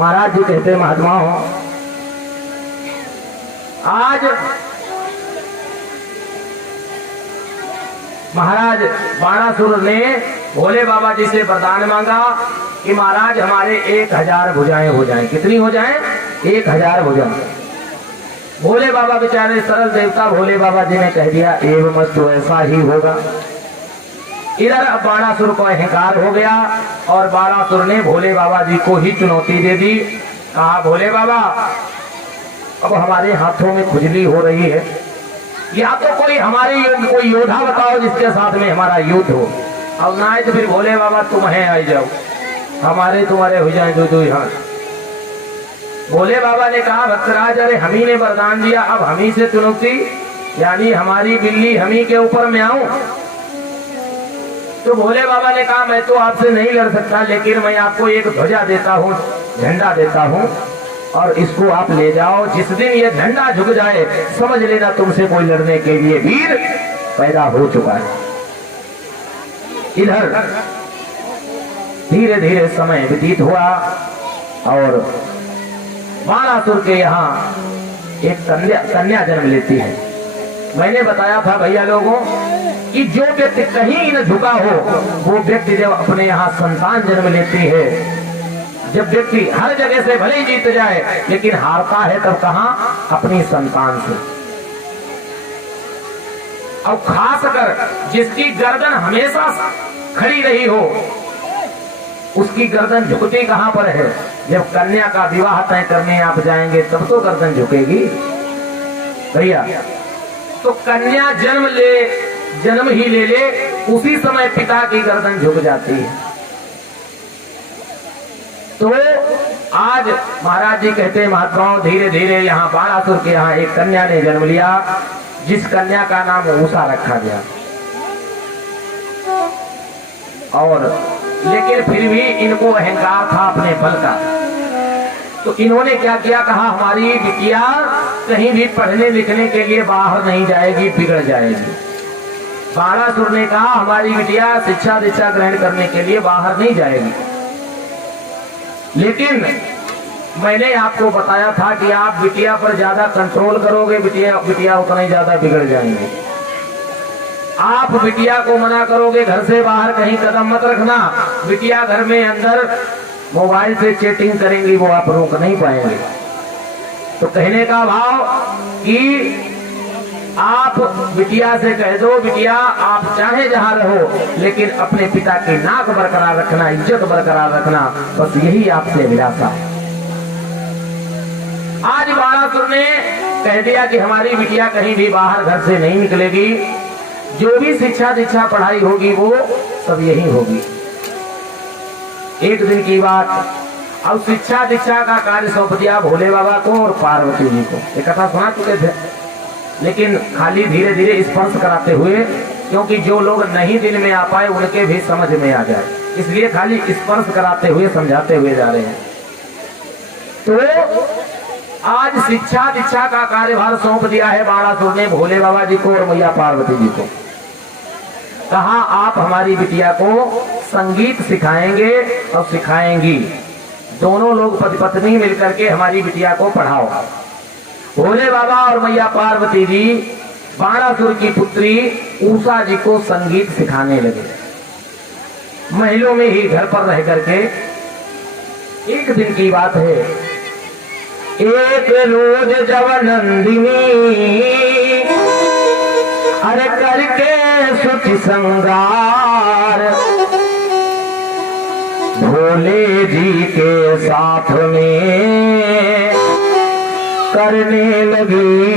महाराज जी कहते महात्माओं, आज महाराज बाणासुर ने भोले बाबा जी से वरदान मांगा कि महाराज हमारे 1000 भुजाएं हो जाएं। कितनी हो जाएं? 1000 भुजाएं। भोले बाबा बेचारे सरल देवता, भोले बाबा जी ने कह दिया एवं तो ऐसा ही होगा। इधर अब बाणासुर को अहंकार हो गया और बाणासुर ने भोले बाबा जी को ही चुनौती दे दी। कहा भोले बाबा अब हमारे हाथों में खुजली हो रही है, या तो कोई योद्धा बताओ जिसके साथ में हमारा युद्ध हो। अब ना है तो फिर भोले बाबा तुम है आ जाओ, हमारे तुम्हारे हो जाए दो हाथ। भोले बाबा ने कहा भक्तराज अरे हमी ने वरदान दिया, अब हमी से चुनौती, यानी हमारी बिल्ली हमी के ऊपर में आऊं। तो भोले बाबा ने कहा मैं तो आपसे नहीं लड़ सकता, लेकिन मैं आपको एक ध्वजा देता हूँ, झंडा देता हूँ, और इसको आप ले जाओ। जिस दिन ये झंडा झुक जाए समझ लेना तुमसे कोई लड़ने के लिए वीर पैदा हो चुका है। इधर धीरे धीरे समय व्यतीत हुआ और बाणासुर के यहाँ एक कन्या जन्म लेती है। मैंने बताया था भैया लोगों कि जो व्यक्ति कहीं न झुका हो वो व्यक्ति जब अपने यहाँ संतान जन्म लेती है, जब व्यक्ति हर जगह से भले ही जीत जाए लेकिन हारता है तब कहाँ? अपनी संतान से। और खासकर जिसकी गर्दन हमेशा खड़ी रही हो उसकी गर्दन झुकती कहाँ पर है? जब कन्या का विवाह तय करने आप जाएंगे तब तो गर्दन झुकेगी भैया। तो कन्या जन्म ही ले उसी समय पिता की गर्दन झुक जाती है। तो आज महाराज जी कहते हैं महात्माओं धीरे धीरे यहाँ बाणासुर के यहाँ एक कन्या ने जन्म लिया, जिस कन्या का नाम उषा रखा गया। और लेकिन फिर भी इनको अहंकार था अपने बल का, तो इन्होंने क्या किया? कहा हमारी बिटिया कहीं भी पढ़ने लिखने के लिए बाहर नहीं जाएगी, बिगड़ जाएगी। बाणासुर ने कहा हमारी बिटिया शिक्षा दीक्षा ग्रहण करने के लिए बाहर नहीं जाएगी, लेकिन मैंने आपको बताया था कि आप बिटिया पर ज्यादा कंट्रोल करोगे, बिटिया उतना ही ज्यादा बिगड़ जाएंगे। आप बिटिया को मना करोगे घर से बाहर कहीं कदम मत रखना, बिटिया घर में अंदर मोबाइल से चैटिंग करेंगी, वो आप रोक नहीं पाएंगे। तो कहने का भाव कि आप बिटिया से कह दो बिटिया आप चाहे जहां रहो लेकिन अपने पिता की नाक बरकरार रखना, इज्जत बरकरार रखना, बस यही आपसे अभिलाषा है। आज बाणासुर ने कह दिया कि हमारी बिटिया कहीं भी बाहर घर से नहीं निकलेगी, जो भी शिक्षा दीक्षा पढ़ाई होगी वो सब यही होगी। एक दिन की बात, अब शिक्षा दीक्षा का कार्य सौंप दिया भोले बाबा को और पार्वती जी को। एक कथा सुना चुके थे, लेकिन खाली धीरे धीरे स्पर्श कराते हुए, क्योंकि जो लोग नहीं दिन में आ पाए उनके भी समझ में आ जाए, इसलिए खाली स्पर्श कराते हुए समझाते हुए जा रहे हैं। तो आज शिक्षा दीक्षा का कार्यभार सौंप दिया है बाणासुर ने भोले बाबा जी को और मैया पार्वती जी को। कहा आप हमारी बिटिया को संगीत सिखाएंगे और सिखाएंगी, दोनों लोग पति पत्नी मिलकर के हमारी बिटिया को पढ़ाओ। भोले बाबा और मैया पार्वती जी बाणासुर की पुत्री उषा जी को संगीत सिखाने लगे, महलों में ही घर पर रह करके। एक दिन की बात है, एक रोज जब नंदिनी अरे करके सुखी संगार भोले जी के साथ में करने लगी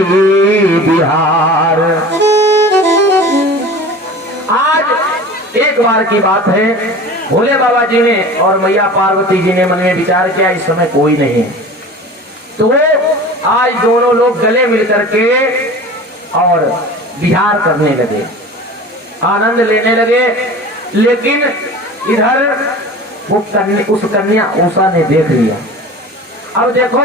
बिहार। आज एक बार की बात है, भोले बाबा जी ने और मैया पार्वती जी ने मन में विचार किया इस समय कोई नहीं है, तो आज दोनों लोग गले मिलकर के और बिहार करने लगे, आनंद लेने लगे। लेकिन इधर वो उस कन्या उषा ने देख लिया। अब देखो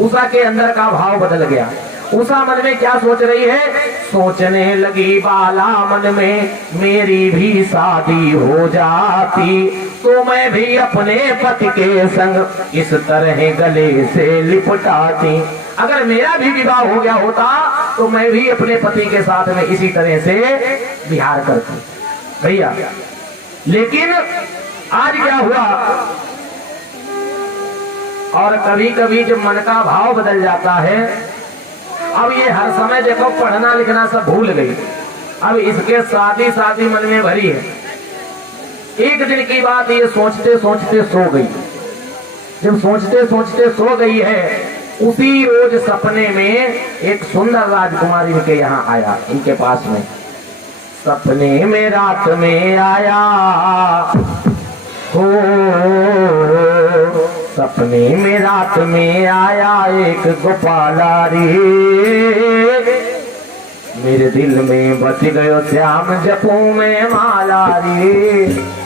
उषा के अंदर का भाव बदल गया। उषा मन में क्या सोच रही है? सोचने लगी बाला मन में, मेरी भी शादी हो जाती तो मैं भी अपने पति के संग इस तरह गले से लिपटाती। अगर मेरा भी विवाह हो गया होता तो मैं भी अपने पति के साथ में इसी तरह से विहार करती भैया। लेकिन आज क्या हुआ, और कभी कभी जब मन का भाव बदल जाता है, अब ये हर समय देखो पढ़ना लिखना सब भूल गई, अब इसके शादी शादी मन में भरी है। एक दिन की बात, ये सोचते सोचते सो गई। जब सोचते सोचते सो गई है, उसी रोज सपने में एक सुंदर राजकुमारी इनके यहाँ आया, इनके पास में। सपने में रात में आया हो, सपने में रात में आया एक गोपाला रे, मेरे दिल में बच गयो श्याम जपू में माला रे।